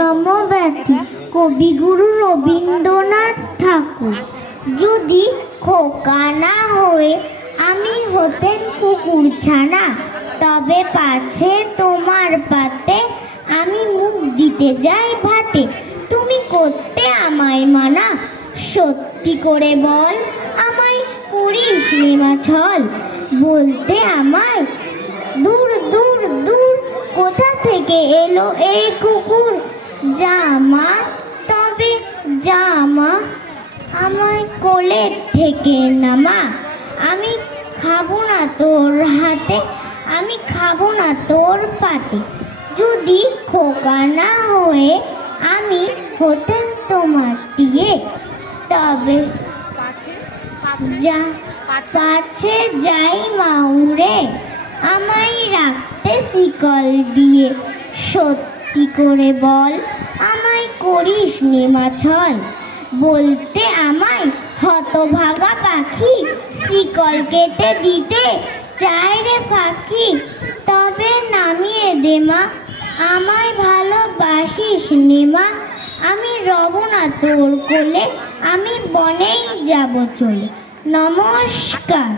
সমব্যথী কবিগুরু রবীন্দ্রনাথ ঠাকুর। যদি খোকা না হয়ে আমি হতেন কুকুর ছানা, তবে পাছে তোমার পাতে আমি মুখ দিতে যাই ভাতে। তুমি করতে আমায় মানা, সত্যি করে বল আমায় করিস নে মা ছল। বলতে আমায় দূর দূর দূর কোথা থেকে এলো এই কুকুর। জামা তবে জামা আমায় কোলের থেকে নামা। আমি খাবো না তোর হাতে, আমি খাবো না তোর পাতে। যদি খোকা না হয়ে আমি হতেন তোমার দিয়ে, তবে পাছে যাই মাউরে আমায় রাখতে শিকল দিয়ে। সত্যি করে বল আমায় করিস নে মা ছল। বলতে আমায় হতভাগা পাখি, শিকল কেটে দিতে চাই রে ফাঁকি। তবে নামিয়ে দে মা, আমায় ভালোবাসিস নে মা। আমি রব না তোর কোলে, আমি বনেই যাব চলে। নমস্কার।